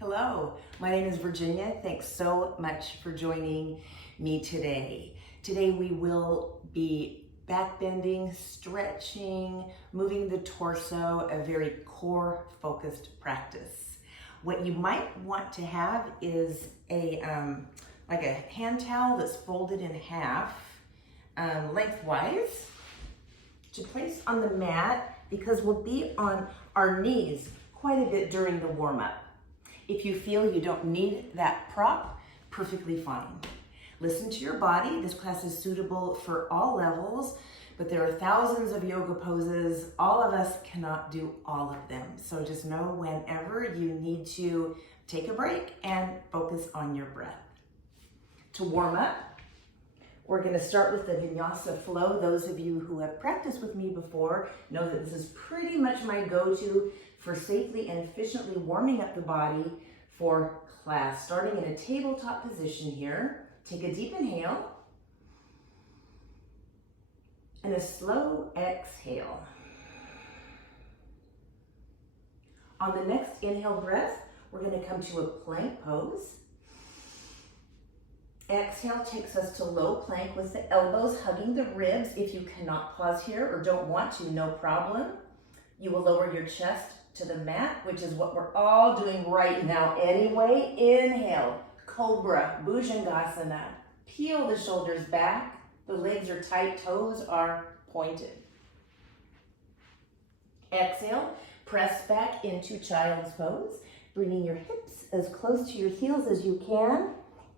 Hello, my name is Virginia. Thanks so much for joining me today. Today we will be backbending, stretching, moving the torso, a very core focused practice. What you might want to have is like a hand towel that's folded in half lengthwise to place on the mat, because we'll be on our knees quite a bit during the warm-up. If you feel you don't need that prop, perfectly fine. Listen to your body. This class is suitable for all levels, but there are thousands of yoga poses. All of us cannot do all of them. So just know whenever you need to take a break and focus on your breath. To warm up, we're going to start with the vinyasa flow. Those of you who have practiced with me before know that this is pretty much my go-to for safely and efficiently warming up the body for class. Starting in a tabletop position here, take a deep inhale and a slow exhale. On the next inhale breath, we're going to come to a plank pose. Exhale takes us to low plank with the elbows hugging the ribs. If you cannot pause here or don't want to, no problem. You will lower your chest to the mat, which is what we're all doing right now anyway. Inhale, Cobra, Bhujangasana. Peel the shoulders back. The legs are tight, toes are pointed. Exhale, press back into child's pose, bringing your hips as close to your heels as you can,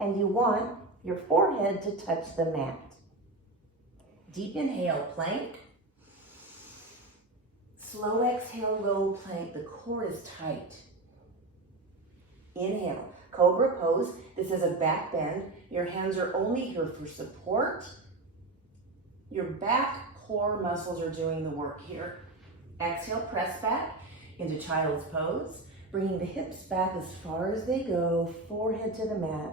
and you want your forehead to touch the mat. Deep inhale, plank. Slow exhale, low plank. The core is tight. Inhale, Cobra pose. This is a back bend. Your hands are only here for support. Your back core muscles are doing the work here. Exhale, press back into child's pose, bringing the hips back as far as they go, forehead to the mat.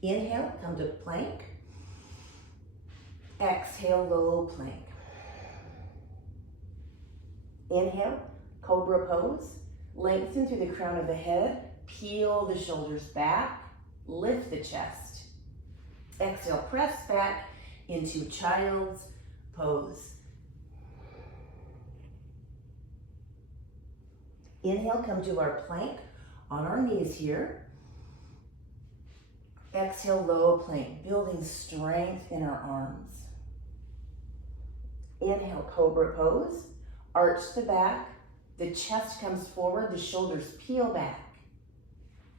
Inhale, come to plank. Exhale, low plank. Inhale, Cobra pose. Lengthen through the crown of the head. Peel the shoulders back. Lift the chest. Exhale, press back into child's pose. Inhale, come to our plank on our knees here. Exhale, low plank, building strength in our arms. Inhale, Cobra pose. Arch the back, the chest comes forward, the shoulders peel back.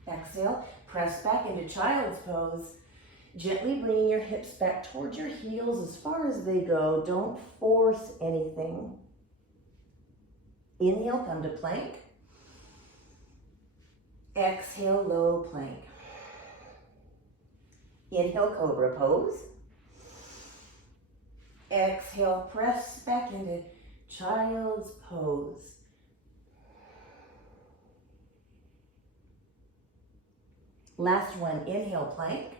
Exhale, press back into child's pose, gently bringing your hips back towards your heels as far as they go. Don't force anything. Inhale, come to plank. Exhale, low plank. Inhale, Cobra pose. Exhale, press back into child's pose. Last one, inhale, plank.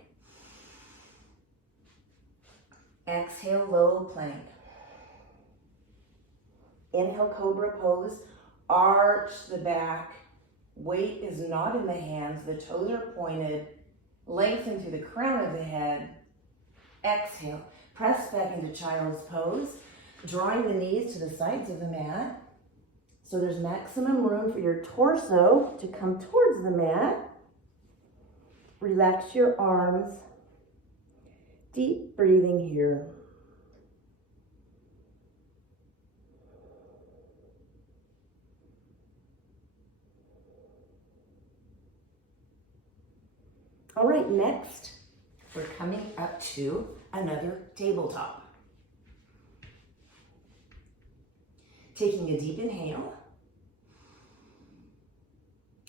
Exhale, low plank. Inhale, Cobra pose. Arch the back. Weight is not in the hands. The toes are pointed. Lengthen through the crown of the head. Exhale, press back into child's pose, drawing the knees to the sides of the mat. So there's maximum room for your torso to come towards the mat. Relax your arms. Deep breathing here. All right, next, we're coming up to another tabletop. Taking a deep inhale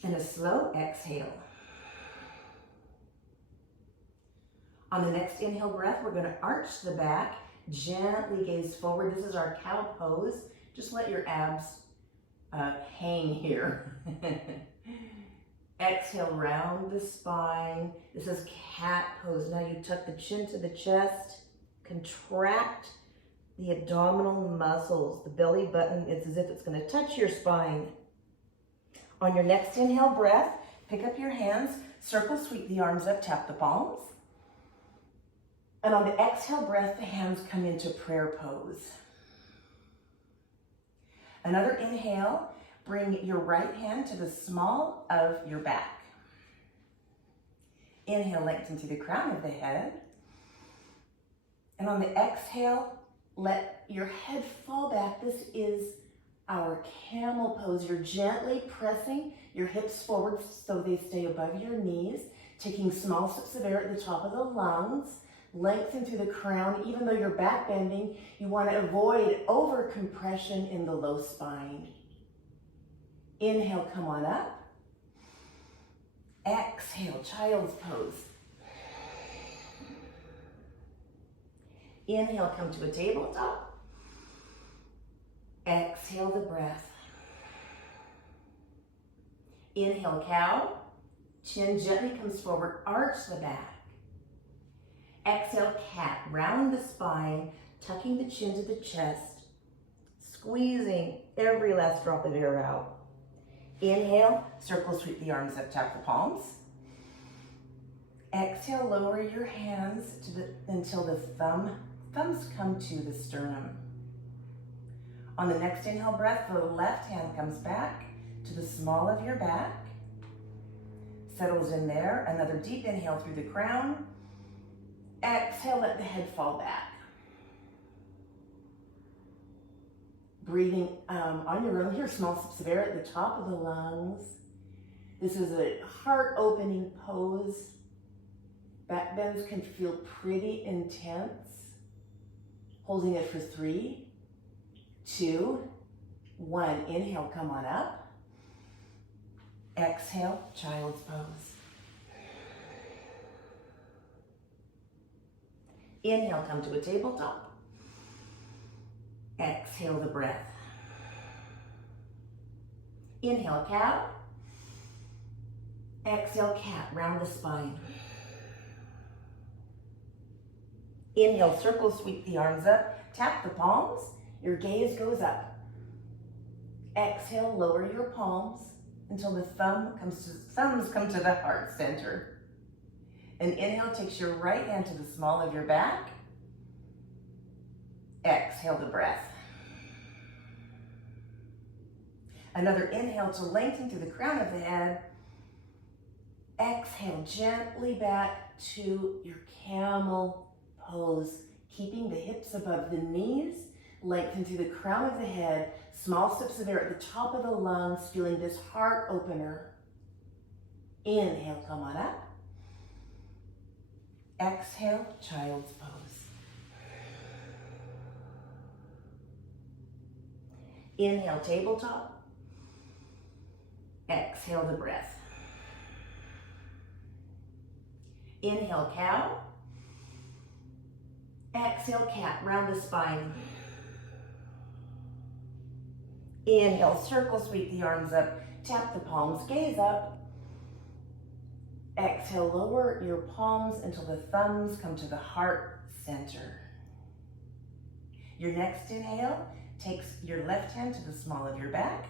and a slow exhale. On the next inhale breath, we're going to arch the back, gently gaze forward. This is our cow pose. Just let your abs hang here. Exhale, round the spine. This is cat pose. Now you tuck the chin to the chest, contract the abdominal muscles, the belly button. It's as if it's going to touch your spine. On your next inhale breath, pick up your hands, circle, sweep the arms up, tap the palms. And on the exhale breath, the hands come into prayer pose. Another inhale, bring your right hand to the small of your back. Inhale, lengthen to the crown of the head. And on the exhale, let your head fall back. This is our camel pose. You're gently pressing your hips forward so they stay above your knees, taking small steps of air at the top of the lungs, lengthen through the crown. Even though you're back bending, you want to avoid over compression in the low spine. Inhale, come on up. Exhale, child's pose. Inhale, come to a tabletop. Exhale the breath. Inhale, cow. Chin gently comes forward, arch the back. Exhale, cat. Round the spine, tucking the chin to the chest, squeezing every last drop of air out. Inhale, circle, sweep the arms up, tap the palms. Exhale, lower your hands until the thumbs come to the sternum. On the next inhale breath, the left hand comes back to the small of your back, settles in there. Another deep inhale through the crown. Exhale, let the head fall back. Breathing on your own here, small sips of air at the top of the lungs. This is a heart-opening pose. Back bends can feel pretty intense. Holding it for 3, 2, 1. Inhale, come on up. Exhale, child's pose. Inhale, come to a tabletop. Exhale the breath. Inhale, cow. Exhale, cat. Round the spine. Inhale, circle, sweep the arms up. Tap the palms. Your gaze goes up. Exhale, lower your palms until the thumbs come to the heart center. And inhale takes your right hand to the small of your back. Exhale the breath. Another inhale to lengthen through the crown of the head. Exhale gently back to your camel pose, keeping the hips above the knees, lengthen through the crown of the head, small steps of air at the top of the lungs, feeling this heart opener. Inhale, come on up. Exhale, child's pose. Inhale, tabletop. Exhale the breath. Inhale, cow. Exhale, cat. Round the spine. Inhale, circle, sweep the arms up. Tap the palms, gaze up. Exhale, lower your palms until the thumbs come to the heart center. Your next inhale takes your left hand to the small of your back.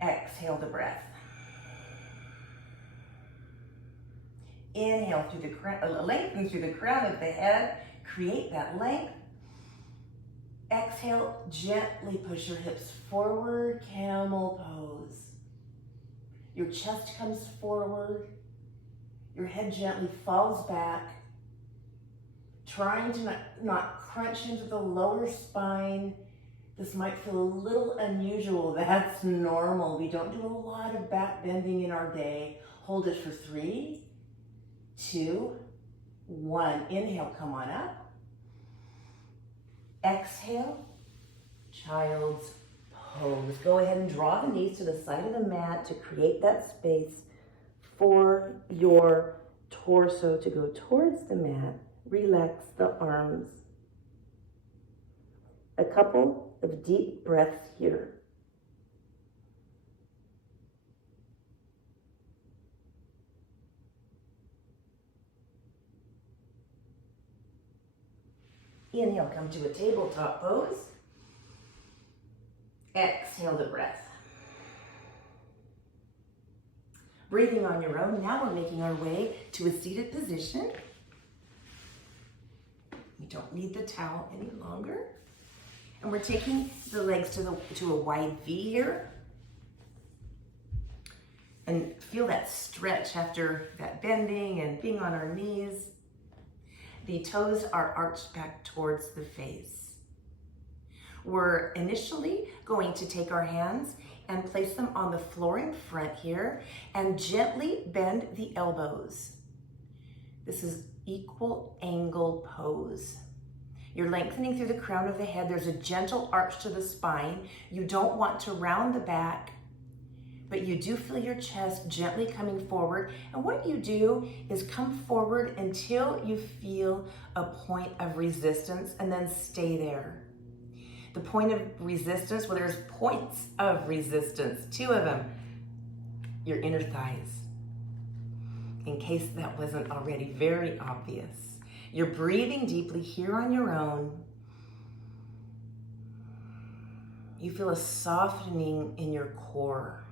Exhale the breath. Inhale through the crown, lengthen through the crown of the head. Create that length. Exhale, gently push your hips forward, camel pose. Your chest comes forward. Your head gently falls back. Trying to not crunch into the lower spine. This might feel a little unusual. That's normal. We don't do a lot of back bending in our day. Hold it for 3, 2, 1. Inhale, come on up. Exhale, child's pose. Go ahead and draw the knees to the side of the mat to create that space for your torso to go towards the mat. Relax the arms. A couple of deep breaths here. Inhale, come to a tabletop pose. Exhale the breath. Breathing on your own, now we're making our way to a seated position. We don't need the towel any longer. And we're taking the legs to a wide V here. And feel that stretch after that bending and being on our knees. The toes are arched back towards the face. We're initially going to take our hands and place them on the floor in front here and gently bend the elbows. This is equal angle pose. You're lengthening through the crown of the head. There's a gentle arch to the spine. You don't want to round the back, but you do feel your chest gently coming forward. And what you do is come forward until you feel a point of resistance and then stay there. The point of resistance, well, there's points of resistance, 2 of them, your inner thighs. In case that wasn't already very obvious. You're breathing deeply here on your own. You feel a softening in your core.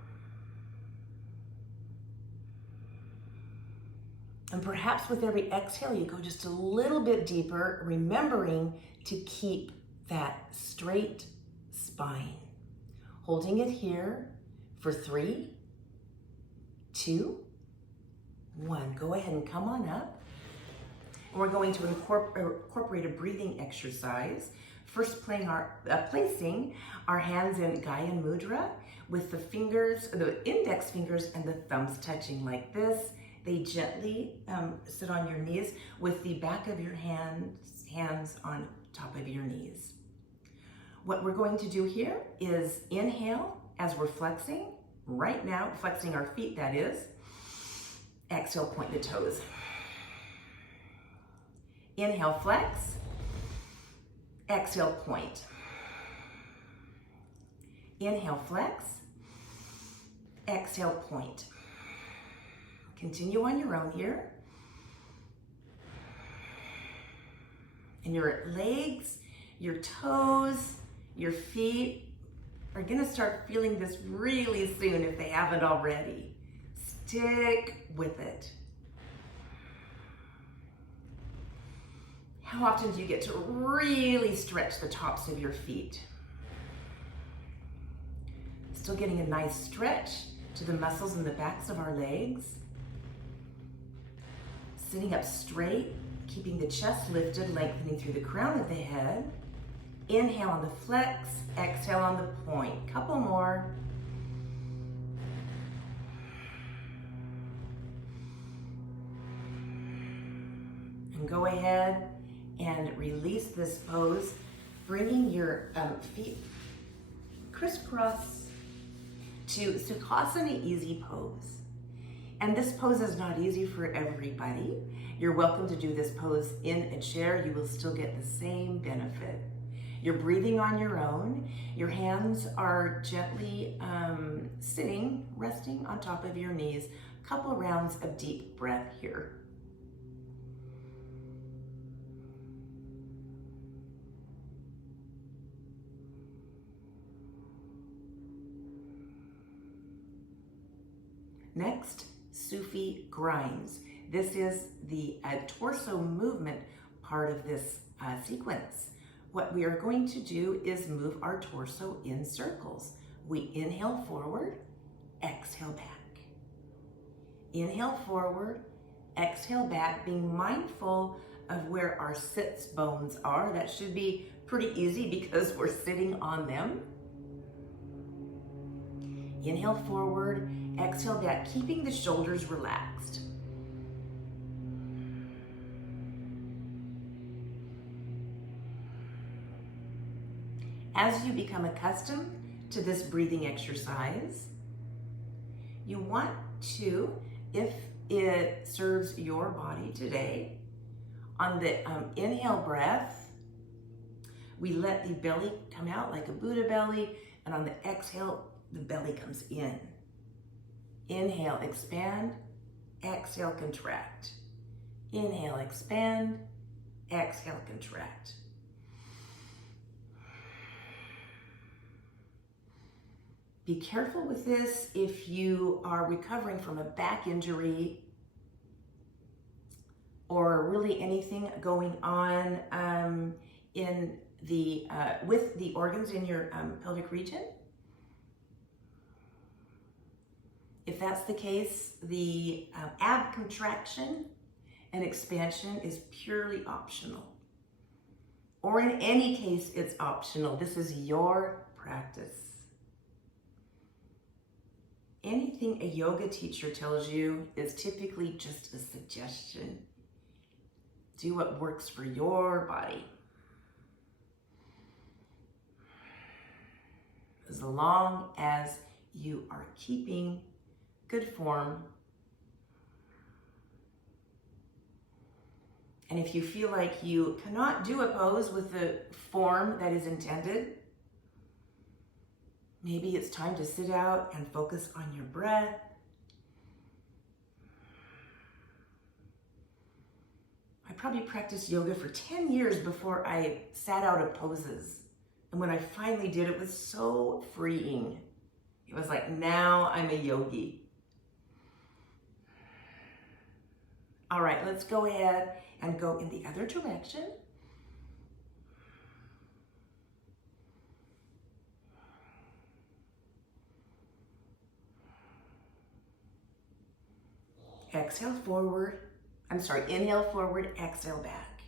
And perhaps with every exhale, you go just a little bit deeper, remembering to keep that straight spine. Holding it here for 3, 2, 1. Go ahead and come on up. And we're going to incorporate a breathing exercise. First, placing our hands in Gaya Mudra with the fingers, the index fingers and the thumbs touching like this. They gently sit on your knees with the back of your hands on top of your knees. What we're going to do here is inhale as we're flexing, right now, flexing our feet, that is. Exhale, point the toes. Inhale, flex. Exhale, point. Inhale, flex. Exhale, point. Continue on your own here. And your legs, your toes, your feet are gonna start feeling this really soon if they haven't already. Stick with it. How often do you get to really stretch the tops of your feet? Still getting a nice stretch to the muscles in the backs of our legs. Sitting up straight, keeping the chest lifted, lengthening through the crown of the head. Inhale on the flex, exhale on the point. Couple more. And go ahead and release this pose, bringing your feet crisscross to Sukhasana Easy Pose. And this pose is not easy for everybody. You're welcome to do this pose in a chair. You will still get the same benefit. You're breathing on your own. Your hands are gently sitting, resting on top of your knees. Couple rounds of deep breath here. Next, Sufi grinds. This is the torso movement part of this sequence. What we are going to do is move our torso in circles. We inhale forward, exhale back. Inhale forward, exhale back, being mindful of where our sits bones are. That should be pretty easy because we're sitting on them. Inhale forward, exhale back, keeping the shoulders relaxed. As you become accustomed to this breathing exercise, you want to, if it serves your body today, on the inhale breath, we let the belly come out like a Buddha belly, and on the exhale, the belly comes in. Inhale, expand, exhale, contract. Inhale, expand, exhale, contract. Be careful with this if you are recovering from a back injury or really anything going on in the with the organs in your pelvic region. If that's the case, the ab contraction and expansion is purely optional. Or in any case, it's optional. This is your practice. Anything a yoga teacher tells you is typically just a suggestion. Do what works for your body. As long as you are keeping good form. And if you feel like you cannot do a pose with the form that is intended, maybe it's time to sit out and focus on your breath. I probably practiced yoga for 10 years before I sat out of poses. And when I finally did, it was so freeing. It was like, now I'm a yogi. All right, let's go ahead and go in the other direction. Exhale forward. Inhale forward, exhale back.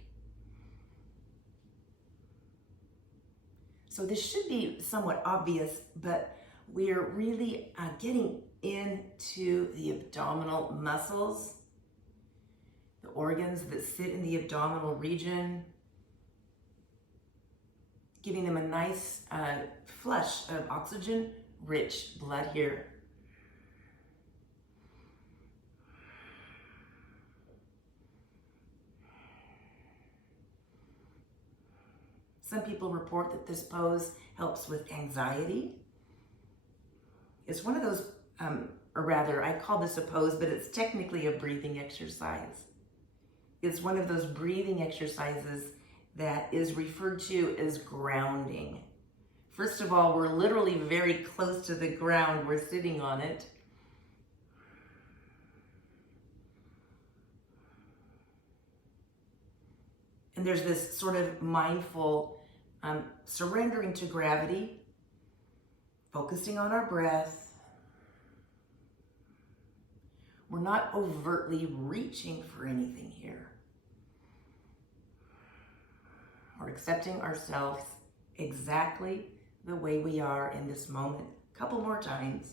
So this should be somewhat obvious, but we're really getting into the abdominal muscles, the organs that sit in the abdominal region, giving them a nice flush of oxygen-rich blood here. Some people report that this pose helps with anxiety. It's one of those, or rather, I call this a pose, but it's technically a breathing exercise. It's one of those breathing exercises that is referred to as grounding. First of all, we're literally very close to the ground. We're sitting on it. And there's this sort of mindful surrendering to gravity, focusing on our breath. We're not overtly reaching for anything here. We're accepting ourselves exactly the way we are in this moment. A couple more times.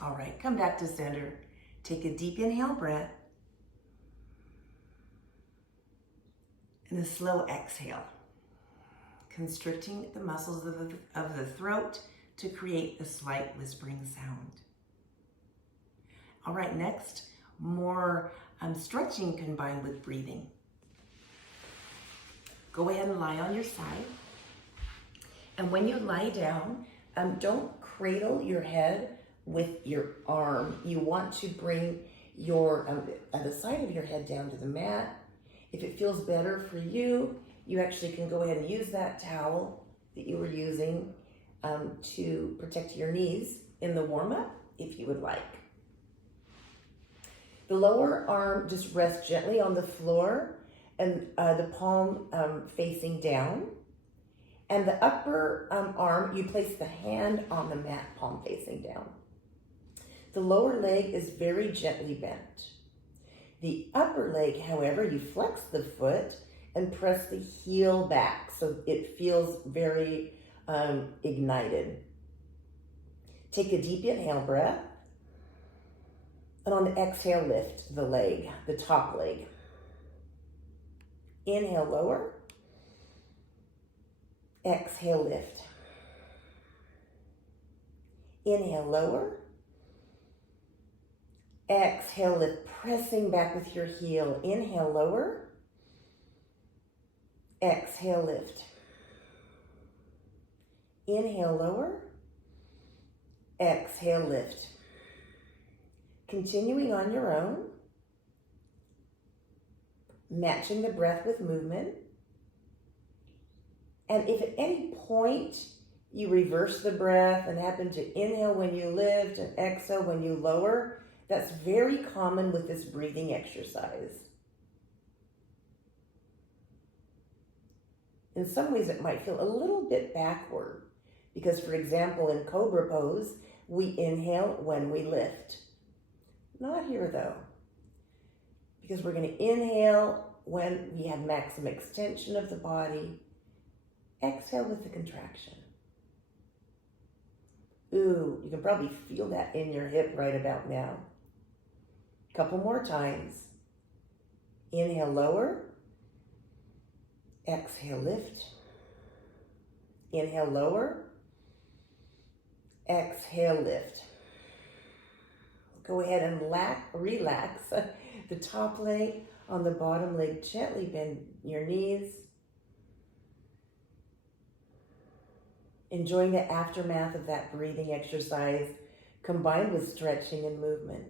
All right, come back to center. Take a deep inhale breath and a slow exhale, constricting the muscles of the throat to create a slight whispering sound. All right, next, more stretching combined with breathing. Go ahead and lie on your side. And when you lie down, don't cradle your head with your arm. You want to bring your the side of your head down to the mat. If it feels better for you, you actually can go ahead and use that towel that you were using to protect your knees in the warm-up if you would like. The lower arm just rests gently on the floor and the palm facing down. And the upper arm, you place the hand on the mat, palm facing down. The lower leg is very gently bent. The upper leg, however, you flex the foot and press the heel back so it feels very ignited. Take a deep inhale breath. And on the exhale, lift the leg, the top leg. Inhale, lower. Exhale, lift. Inhale, lower. Exhale, lift, pressing back with your heel. Inhale, lower. Exhale, lift. Inhale, lower. Exhale, lift. Continuing on your own, matching the breath with movement. And if at any point you reverse the breath and happen to inhale when you lift and exhale when you lower, that's very common with this breathing exercise. In some ways, it might feel a little bit backward because, for example, in Cobra pose, we inhale when we lift. Not here though, because we're going to inhale when we have maximum extension of the body, exhale with the contraction. Ooh, you can probably feel that in your hip right about now. Couple more times. Inhale, lower. Exhale, lift. Inhale, lower. Exhale, lift. Go ahead and relax the top leg on the bottom leg. Gently bend your knees. Enjoying the aftermath of that breathing exercise combined with stretching and movement.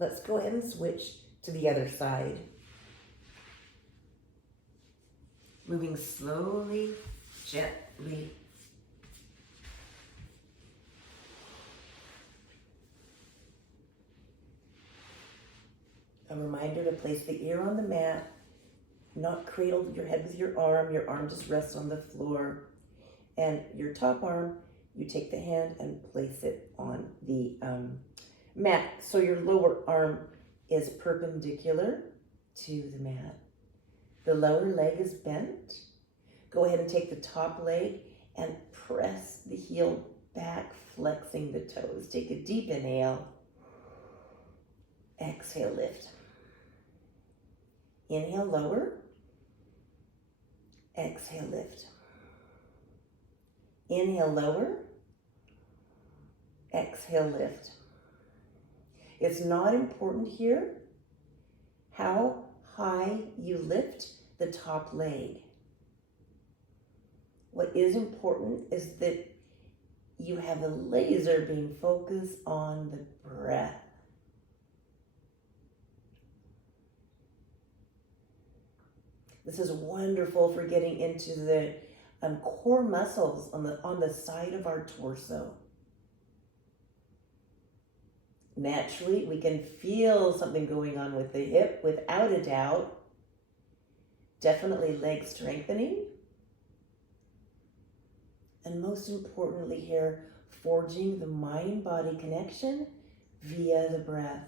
Let's go ahead and switch to the other side. Moving slowly, gently. A reminder to place the ear on the mat, not cradle your head with your arm just rests on the floor. And your top arm, you take the hand and place it on the mat. So your lower arm is perpendicular to the mat. The lower leg is bent. Go ahead and take the top leg and press the heel back, flexing the toes. Take a deep inhale. Exhale, lift. Inhale, lower. Exhale, lift. Inhale, lower. Exhale, lift. It's not important here how high you lift the top leg. What is important is that you have a laser beam focus on the breath. This is wonderful for getting into the core muscles on the side of our torso. Naturally, we can feel something going on with the hip without a doubt. Definitely leg strengthening. And most importantly here, forging the mind-body connection via the breath.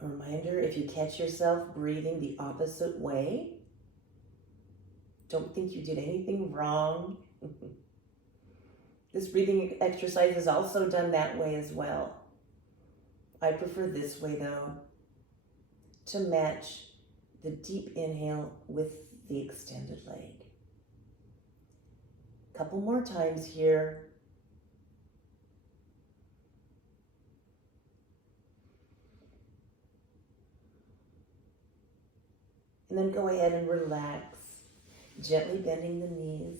A reminder, if you catch yourself breathing the opposite way, don't think you did anything wrong. This breathing exercise is also done that way as well. I prefer this way though, to match the deep inhale with the extended leg. Couple more times here. And then go ahead and relax, gently bending the knees.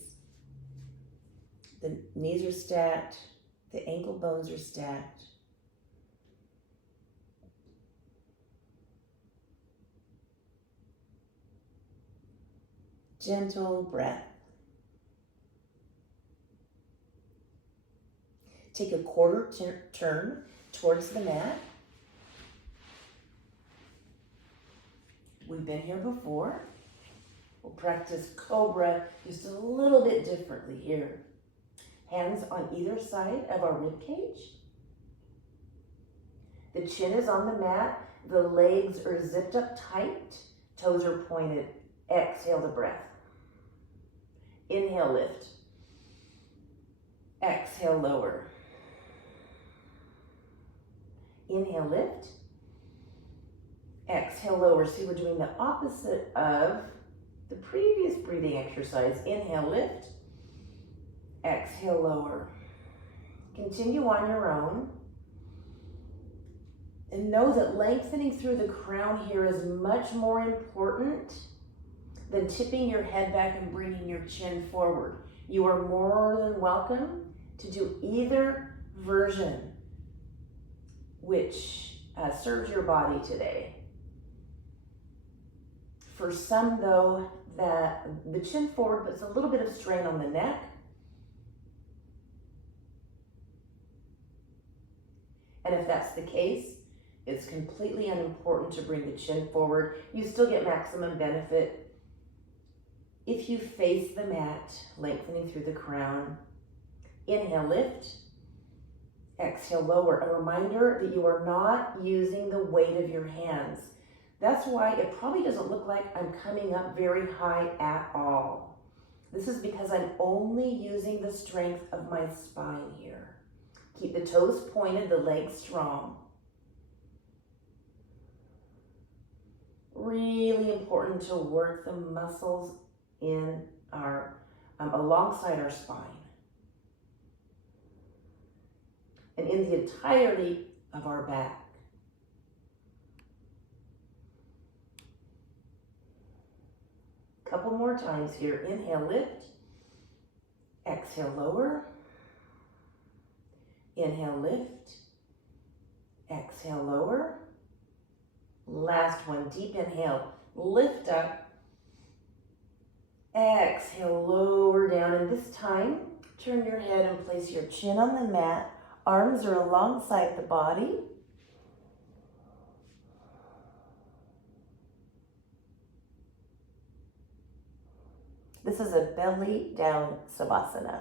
The knees are stacked, the ankle bones are stacked. Gentle breath. Take a quarter turn towards the mat. We've been here before. We'll practice Cobra just a little bit differently here. Hands on either side of our rib cage. The chin is on the mat. The legs are zipped up tight. Toes are pointed. Exhale the breath. Inhale, lift. Exhale, lower. Inhale, lift. Exhale, lower. See, we're doing the opposite of the previous breathing exercise. Inhale, lift. Exhale, lower. Continue on your own. And know that lengthening through the crown here is much more important than tipping your head back and bringing your chin forward. You are more than welcome to do either version which serves your body today. For some though, that the chin forward puts a little bit of strain on the neck. And if that's the case, it's completely unimportant to bring the chin forward. You still get maximum benefit if you face the mat, lengthening through the crown. Inhale, lift. Exhale, lower. A reminder that you are not using the weight of your hands. That's why it probably doesn't look like I'm coming up very high at all. This is because I'm only using the strength of my spine here. Keep the toes pointed, the legs strong. Really important to work the muscles in our, alongside our spine. And in the entirety of our back. Couple more times here. Inhale, lift. Exhale, lower. Inhale, lift. Exhale, lower. Last one, deep inhale. Lift up. Exhale, lower down. And this time, turn your head and place your chin on the mat. Arms are alongside the body. This is a belly down savasana.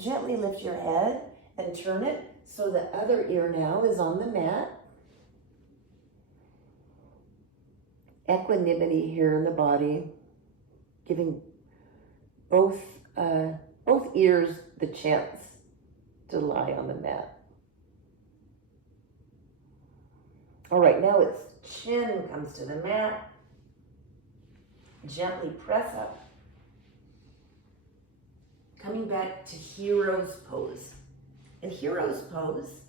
Gently lift your head and turn it so the other ear now is on the mat. Equanimity here in the body, giving both ears the chance to lie on the mat. All right, now it's chin comes to the mat. Gently press up. Coming back to hero's pose. In hero's pose,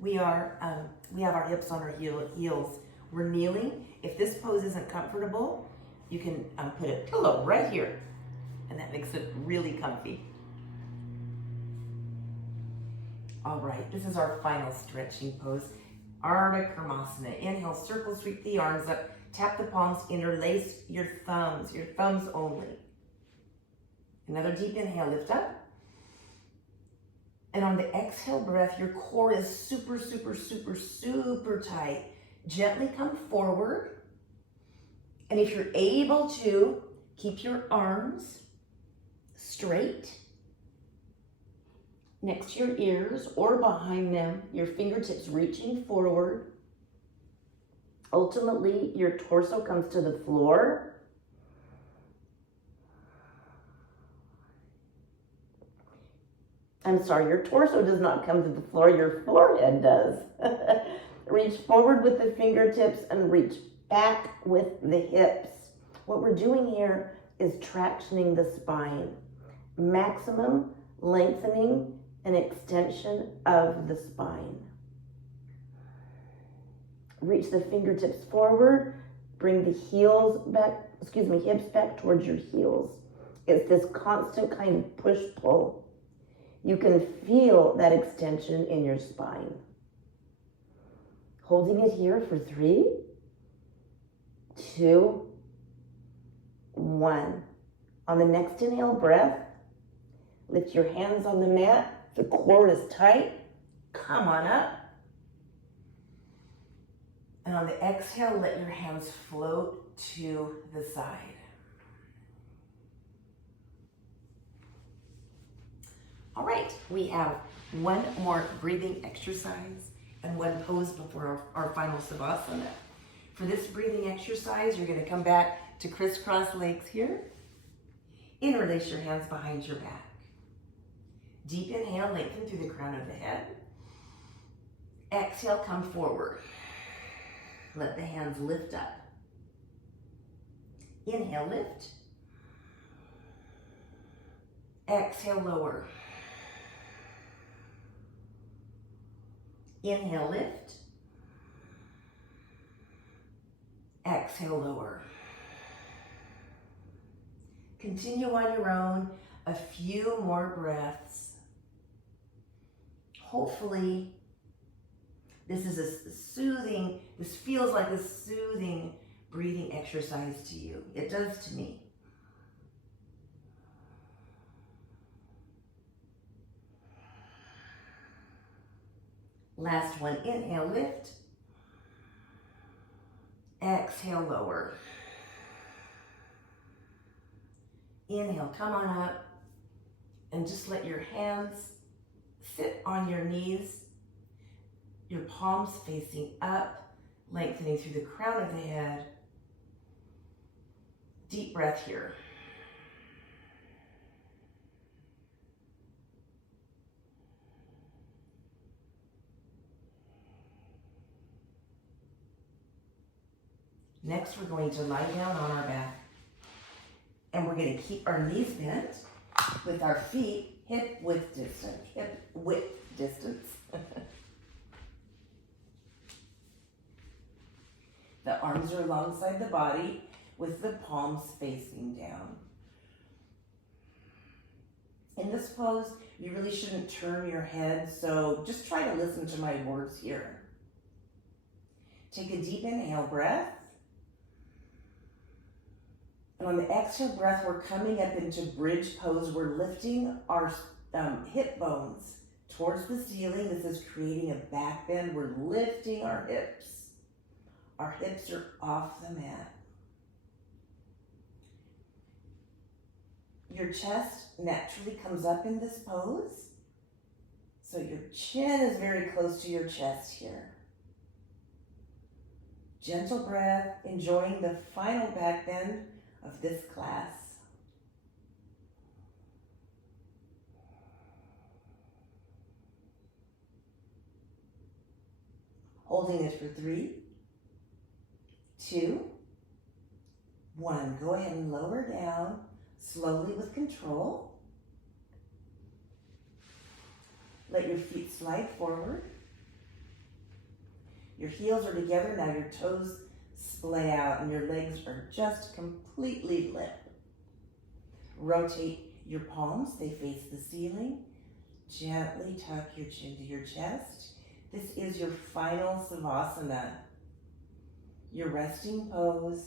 we have our hips on our heels. We're kneeling. If this pose isn't comfortable, you can put a pillow right here, and that makes it really comfy. All right, this is our final stretching pose, Ardha Karmasana. Inhale, circle, sweep the arms up, tap the palms, interlace your thumbs only. Another deep inhale, lift up. And on the exhale breath, your core is super, super, super, super tight. Gently come forward. And if you're able to, keep your arms straight next to your ears or behind them, your fingertips reaching forward. Ultimately, your torso comes to the floor. I'm sorry, your torso does not come to the floor, your forehead does. Reach forward with the fingertips and reach back with the hips. What we're doing here is tractioning the spine. Maximum lengthening and extension of the spine. Reach the fingertips forward, bring the hips back towards your heels. It's this constant kind of push-pull. You can feel that extension in your spine. Holding it here for 3, 2, 1. On the next inhale breath, lift your hands on the mat. The core is tight. Come on up. And on the exhale, let your hands float to the side. All right, we have one more breathing exercise and one pose before our final savasana. For this breathing exercise, you're going to come back to crisscross legs here. Interlace your hands behind your back. Deep inhale, lengthen through the crown of the head. Exhale, come forward. Let the hands lift up. Inhale, lift. Exhale, lower. Inhale, lift. Exhale, lower. Continue on your own, a few more breaths. Hopefully, this is a soothing, this feels like a soothing breathing exercise to you. It does to me. Last one, inhale, lift. Exhale, lower. Inhale, come on up and just let your hands sit on your knees, your palms facing up, lengthening through the crown of the head. Deep breath here. Next, we're going to lie down on our back. And we're going to keep our knees bent with our feet hip width distance. The arms are alongside the body with the palms facing down. In this pose, you really shouldn't turn your head, so just try to listen to my words here. Take a deep inhale breath. And on the exhale breath, we're coming up into bridge pose. We're lifting our hip bones towards the ceiling. This is creating a back bend. We're lifting our hips. Our hips are off the mat. Your chest naturally comes up in this pose. So your chin is very close to your chest here. Gentle breath, enjoying the final back bend of this class. Holding it for 3, 2, 1. Go ahead and lower down slowly with control. Let your feet slide forward. Your heels are together. Now your toes splay out and your legs are just completely limp. Rotate your palms, they face the ceiling. Gently tuck your chin to your chest. This is your final savasana, your resting pose.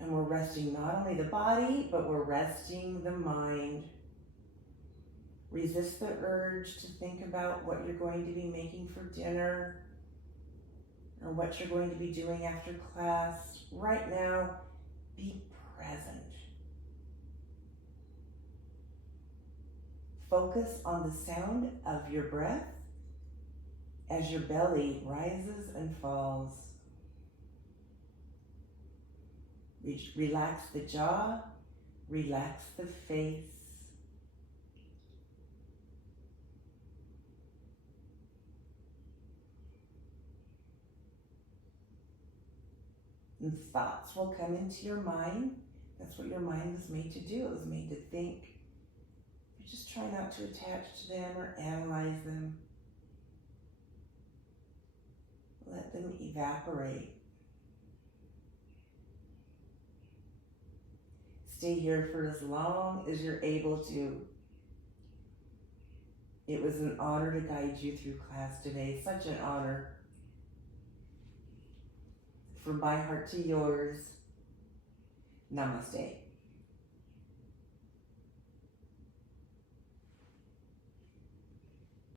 And we're resting not only the body, but we're resting the mind. Resist the urge to think about what you're going to be making for dinner, or what you're going to be doing after class. Right now, be present. Focus on the sound of your breath as your belly rises and falls. Relax the jaw, relax the face. And thoughts will come into your mind. That's what your mind was made to do. It was made to think. You just try not to attach to them or analyze them. Let them evaporate. Stay here for as long as you're able to. It was an honor to guide you through class today. Such an honor. From my heart to yours, namaste.